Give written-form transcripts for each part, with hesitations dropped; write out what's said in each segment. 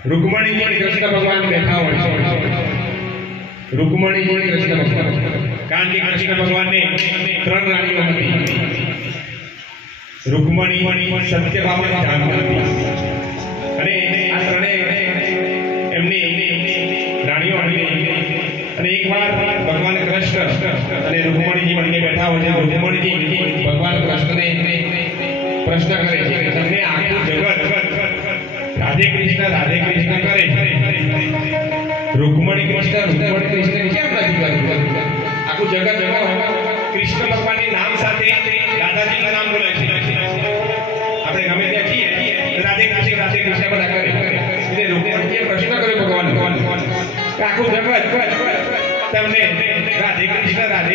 रुक्मणी जी कृष्ण भगवान बैठा हो रुक्मणी जी कृष्ण भगवान कारण के कृष्ण भगवान ने त्रण राणीओ हती रुक्मणी सत्यभामा जाणती हती अने आ त्रणेय एमनी राणीओ हती अने एक बार भगवान कृष्ण अने रुक्मणी जी मळीने बैठा हो छे रुक्मणी जी भगवान कृष्ण ने प्रश्न करे छे के तमने आखुं जगत राधे कृष्ण करे रुक्मणी कृष्ण केम नहीं करे आखुं जगत कृष्ण भगवान नाम साथे राधाजी का नाम बोले छे આપણે ગમે ત્યાં છીએ રાધે કૃષ્ણ બધા કરે એટલે રૂકમણીજીએ પ્રશ્ન કર્યો ભગવાન આખું જગત તમને રાધે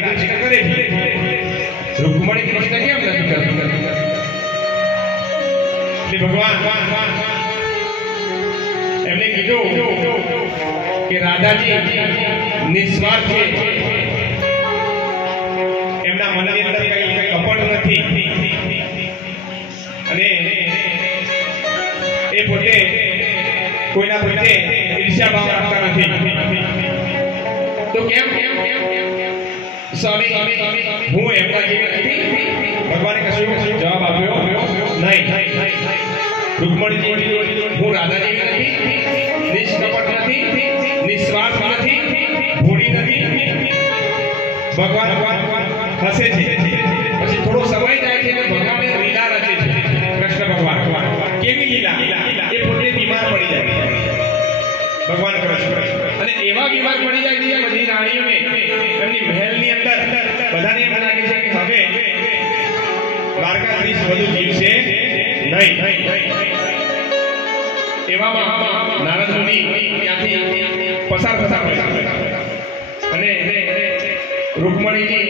કૃષ્ણ કરે છે રૂકમણી કૃષ્ણ કેમ નથી કરતું એટલે ભગવાન એમને કીધું કે રાધાજી નિસ્વાર્થ છે એમના મનની અંદર કઈ કપટ નથી અને એ પોતે કોઈના પ્રત્યે ઈર્ષ્યા ભાવ રાખતા નથી તો કેમ સ્વામી હું એમના જેવી નથી ભગવાને કશું જવાબ આપ્યો નહીં रुक्मणी હું રાધા જેવી નથી નિષ્કપટ નથી નિસ્વાર્થ નથી ભોળી નથી ભગવાન હસે છે પછી થોડો સમય જાય છે અને ભગવાને લીલા રચે છે કૃષ્ણ ભગવાન કેવી લીલા એ પોતે બીમાર પડી જાય ભગવાન કૃષ્ણ અને એવા બીમાર પડી જાય છે બધી રાણીઓને એમની મહેલની અંદર બધાને એમ લાગે છે કે હવે દ્વારકાધીશ વધુ જીવશે નહીં એવામાં નારદ મુનિ ત્યાંથી પસાર થતા હોય અને રૂકમણીજી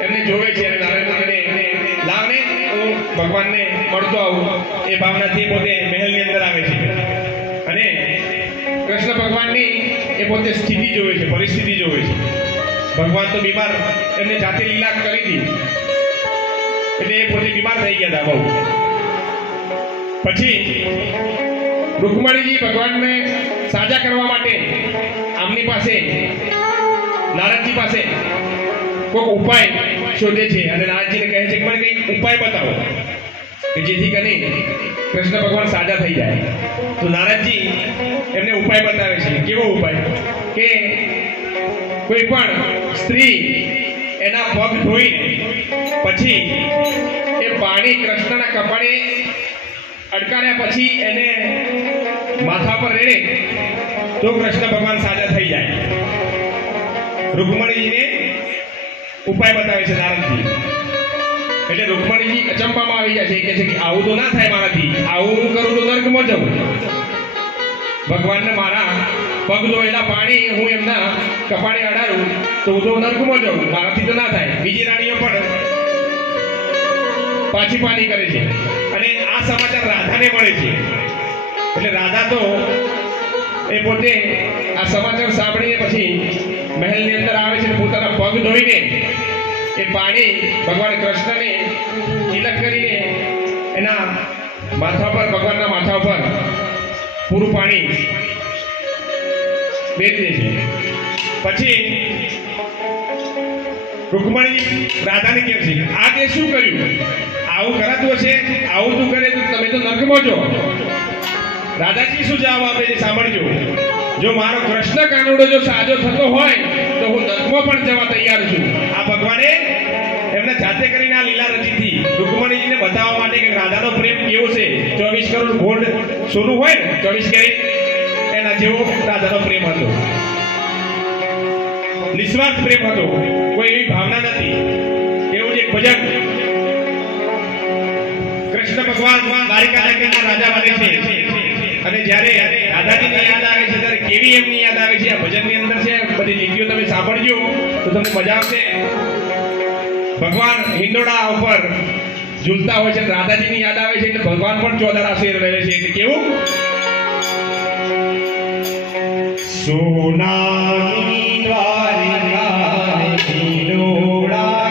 એમને જોવે છે અને નારદ મુનિને લાવને હું ભગવાનને મળતો આવું એ ભાવનાથી પોતે મહેલની અંદર આવે છે અને કૃષ્ણ ભગવાનની એ પોતે સ્થિતિ જોવે છે પરિસ્થિતિ જોવે છે ભગવાન તો બીમાર એમને જાતે લીલા કરી હતી એટલે એ પોતે બીમાર થઈ ગયા હતા બહુ પછી રૂકમણીજી ભગવાનને સાજા કરવા માટે આમની પાસે નારદજી પાસે કોઈ ઉપાય શોધે છે અને નારદજીને કહે છે કે મને કંઈક ઉપાય બતાવો કે જેથી કરીને કૃષ્ણ ભગવાન સાજા થઈ જાય તો નારદજી એમને ઉપાય બતાવે છે કેવો ઉપાય કે કોઈ પણ સ્ત્રી એના પગ ધોઈને પછી એ પાણી કૃષ્ણના કપાળે અડકાર્યા પછી એને માથા પર રેડે તો કૃષ્ણ ભગવાન સાજા થઈ જાય રૂકમણીજીને ઉપાય બતાવે છે નારદજી એટલે રૂકમણીજી અચંબામાં આવી જાય છે કે છે કે આવું તો ના થાય મારાથી આવું હું કરું તો નર્કમાં જવું ભગવાનને મારા પગ ધોયેલા પાણી હું એમના કપાળે અડાડું તો હું તો નર્કમાં જવું મારાથી તો ના થાય બીજી રાણીઓ પણ પાછી પાની કરે છે અને આ સમાચાર રાધાને મળે છે એટલે રાધા તો એ પોતે આ સમાચાર સાંભળીને પછી મહેલની અંદર આવે છે પોતાના પગ ધોઈને એ પાણી ભગવાન કૃષ્ણને તિલક કરીને એના માથા પર ભગવાનના માથા ઉપર પૂરું પાણી વેચે છે પછી રૂકમણી રાધાને કહે છે આ તે શું કર્યું આવું કરાતું હશે આવું તું કરે તો તમે તો નર્કમાં જો રાધાજી શું જવાબ આપે છે સાંભળજો જો મારો કૃષ્ણ કાનુડો જો સાજો થતો હોય તો હું નર્કમાં પણ જવા તૈયાર છું આ ભગવાને એમને જાતે કરીને આ લીલા રચીથી રૂકમણીજીને બતાવવા માટે કે રાધાનો પ્રેમ કેવો છે 24 કરોડ ગોલ્ડ સોનું હોય ને 24 કેરેટ એના જેવો રાધાનો પ્રેમ હતો નિસ્વાર્થ પ્રેમ હતો કોઈ એવી ભાવના નથી એવું જ એક ભજન કૃષ્ણ ભગવાન દ્વારિકા નગરના રાજા બને છે અને જ્યારે રાધાજીની યાદ આવે છે ત્યારે કેવી એમની યાદ આવે છે આ ભજનની અંદર છે બધી લીટીઓ તમે સાંભળજો તો તમને મજા આવશે ભગવાન હિંડોળા ઉપર ઝૂલતા હોય છે રાધાજીની યાદ આવે છે એટલે ભગવાન પણ ચોદરાશે રહે છે એટલે કેવું સોનાની દ્વારિકા હિંડોળા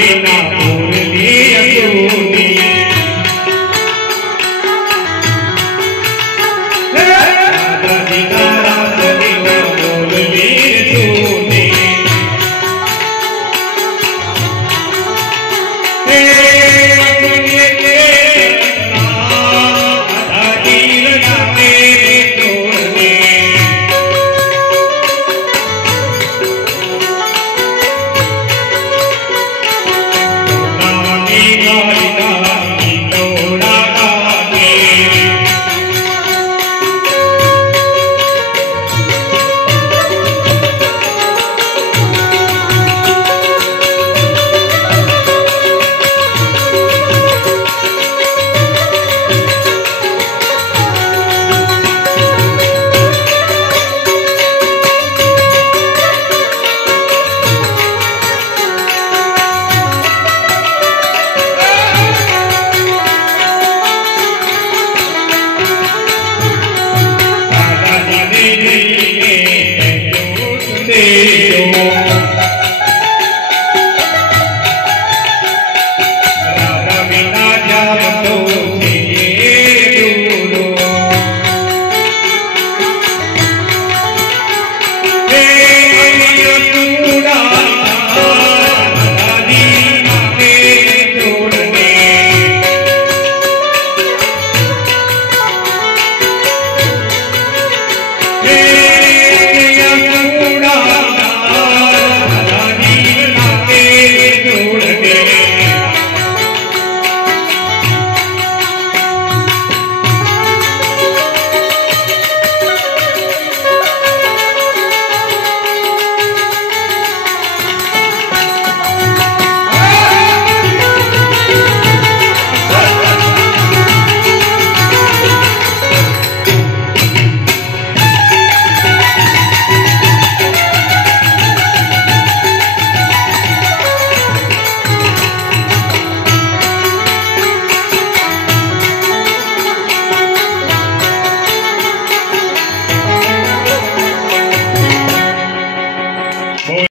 વિના મુરલી અધૂરી